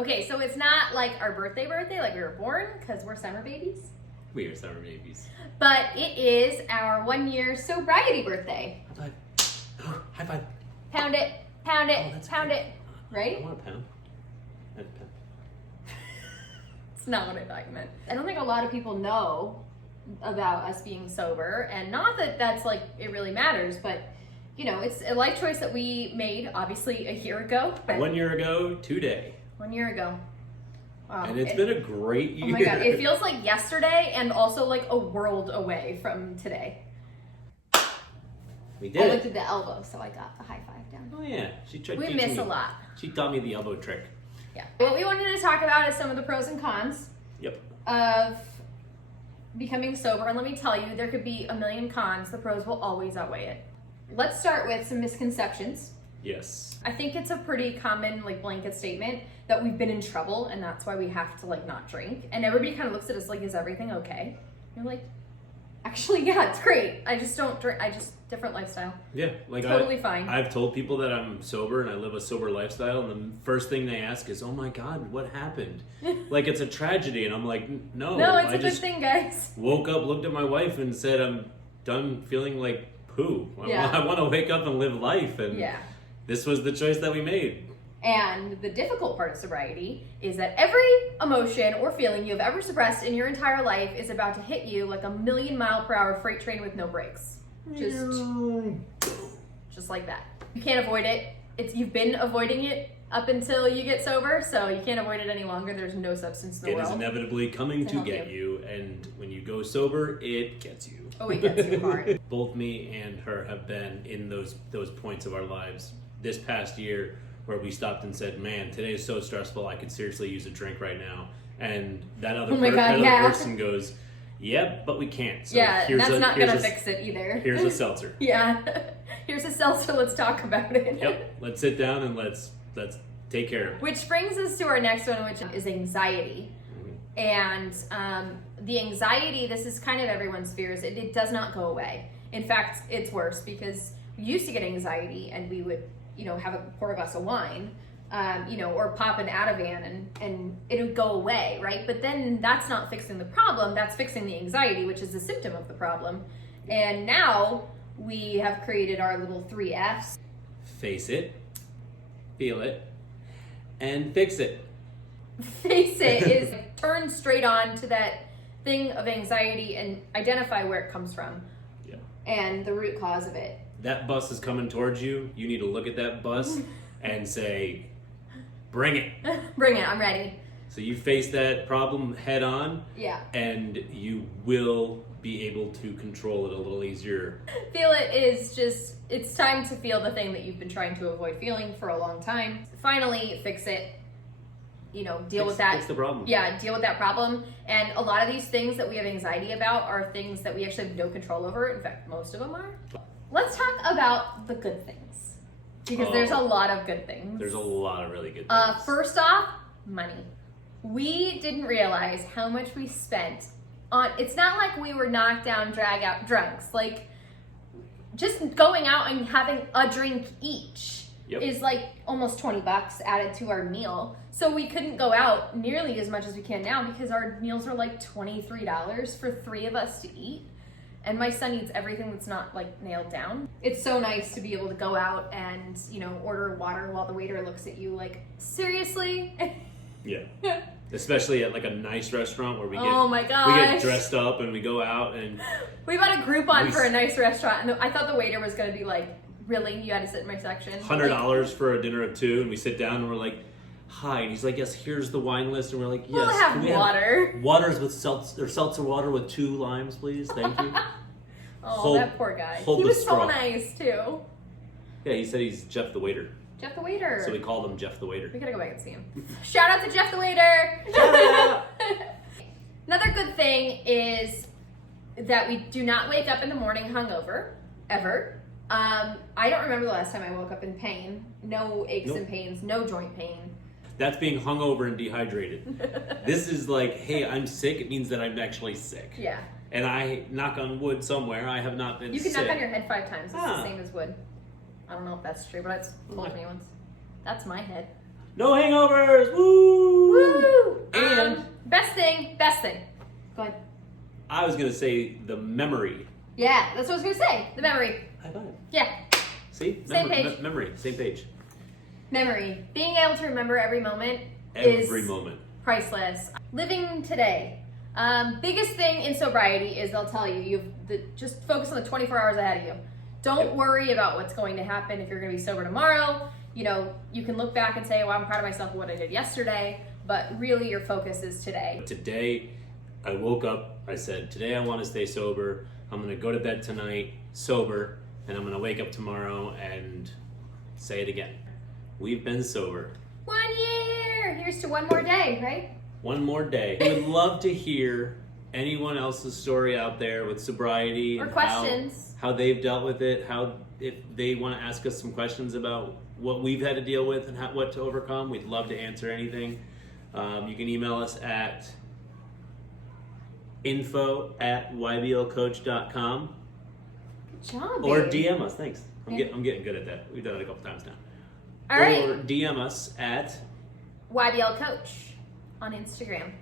Okay, so it's not like our birthday, like we were born, because we're summer babies. We are summer babies. But it is our 1 year sobriety birthday. High five. High five. Pound it, pound it, Oh, pound it. Right? I want a pound. I want a pound. It's not what I thought you meant. I don't think a lot of people know about us being sober, and not that that's like it really matters, but you know, it's a life choice that we made obviously a year ago. 1 year ago today. 1 year ago. Wow. And it's been a great year. Oh my god, it feels like yesterday and also like a world away from today. We did I it. looked at the elbow, so I got the high five down. Oh yeah, she tried We teaching miss me. a lot. She taught me the elbow trick. Yeah. What we wanted to talk about is some of the pros and cons Yep. of becoming sober. And let me tell you, there could be a million cons. The pros will always outweigh it. Let's start with some misconceptions. Yes. I think it's a pretty common like blanket statement that we've been in trouble and that's why we have to like not drink. And everybody kind of looks at us like, is everything okay? You're like, actually, yeah, it's great. I just don't drink. Different lifestyle. Yeah, like Totally fine. I've told people that I'm sober and I live a sober lifestyle, and the first thing they ask is, "Oh my God, what happened?" Like it's a tragedy, and I'm like, "No, No, it's I a good just thing, guys. woke up, looked at my wife, and said, I'm done feeling like poo. Yeah. I want to wake up and live life, and Yeah. this was the choice that we made." And the difficult part of sobriety is that every emotion or feeling you have ever suppressed in your entire life is about to hit you like a 1,000,000-mile-per-hour freight train with no brakes. Just like that. You can't avoid it. You've been avoiding it up until you get sober, so you can't avoid it any longer. There's no substance in the It world. is inevitably coming to help get you, and when you go sober, it gets you. Oh, it gets you hard. Both me and her have been in those points of our lives this past year where we stopped and said, "Man, today is so stressful. I could seriously use a drink right now." And that other, person goes, "Yep, but we can't." So yeah, here's that's not here's gonna fix it either. Here's a seltzer. Yeah, here's a seltzer. Let's talk about it. Yep, let's sit down and let's take care of it. Which brings us to our next one, which is anxiety. And the anxiety, this is kind of everyone's fears. It does not go away. In fact, it's worse because we used to get anxiety and we would, pour a glass of wine, or pop an Ativan and it would go away, right? But then that's not fixing the problem. That's fixing the anxiety, which is the symptom of the problem. And now we have created our little 3 Fs. Face it, feel it, and fix it. Face it is turn straight on to that thing of anxiety and identify where it comes from. Yeah. And the root cause of it. That bus is coming towards you. You need to look at that bus and say, "Bring it." Bring it, I'm ready. So you face that problem head on. Yeah. And you will be able to control it a little easier. Feel it is just, it's time to feel the thing that you've been trying to avoid feeling for a long time. Finally, fix it. Deal with that. Fix the problem. Yeah, deal with that problem. And a lot of these things that we have anxiety about are things that we actually have no control over. In fact, most of them are. Let's talk about the good things. Because there's a lot of good things. There's a lot of really good things. First off, money. We didn't realize how much we spent on, it's not like we were knocked down, drag out drunks. Like, just going out and having a drink each is like almost $20 added to our meal. So we couldn't go out nearly as much as we can now because our meals are like $23 for 3 of us to eat. And my son eats everything that's not like nailed down. It's so nice to be able to go out and, order water while the waiter looks at you like, seriously? Yeah. Especially at like a nice restaurant where we Oh my we gosh. get dressed up and we go out and We bought a Groupon for a nice restaurant, and I thought the waiter was going to be like, really? You had to sit in my section? $100 for a dinner of 2, and we sit down and we're like, "Hi," and he's like, "Yes, here's the wine list," and we're like, "Yes, We'll have can we water." have waters with seltzer water with 2 limes, please, thank you." Oh, that poor guy. hold He the was straw. so nice, too. Yeah, he said he's Jeff the waiter, Jeff the waiter. so we called him Jeff the waiter. We gotta go back and see him. Shout out to Jeff the waiter! Shout out! Another good thing is that we do not wake up in the morning hungover, ever. I don't remember the last time I woke up in pain. No aches and pains, no joint pain. That's being hungover and dehydrated. This is like, hey, I'm sick. It means that I'm actually sick. Yeah. And I, knock on wood somewhere, I have not been You can sick. knock on your head 5 times. It's Ah. the same as wood. I don't know if that's true, but it's told me once. That's my head. No hangovers! Woo! Woo! And best thing. Go ahead. I was gonna say the memory. Yeah, that's what I was gonna say. The memory. High five. Yeah. See? Same page. Memory. Same page. Memory. Being able to remember every moment Every is moment. priceless. Living today. Biggest thing in sobriety is they'll tell you just focus on the 24 hours ahead of you. Don't worry about what's going to happen if you're going to be sober tomorrow. You know, you can look back and say, well, I'm proud of myself for what I did yesterday, but really your focus is today. Today, I woke up, I said, today I want to stay sober. I'm going to go to bed tonight sober, and I'm going to wake up tomorrow and say it again. We've been sober. 1 year! Here's to one more day, right? One more day. We would love to hear anyone else's story out there with sobriety Or and questions. how they've dealt with it, if they want to ask us some questions about what we've had to deal with and what to overcome. We'd love to answer anything. You can email us at info@yblcoach.com. Good job, Or babe. DM us. Thanks. I'm getting good at that. We've done it a couple times now. All right. Or DM us at YBL Coach on Instagram.